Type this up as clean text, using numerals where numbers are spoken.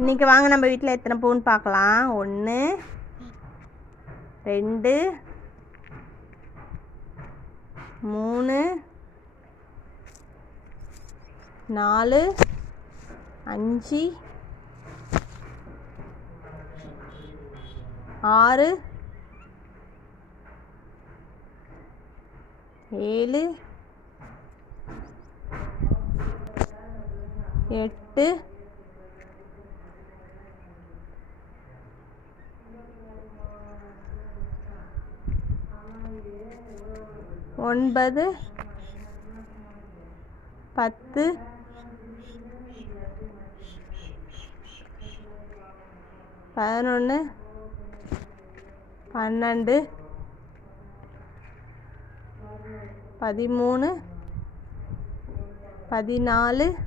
இன்றைக்கி வாங்க நம்ம வீட்டில் எத்தனை பூன்னு பார்க்கலாம். 1 2 3 4 5 6 7 8 9 10 11 12 13 14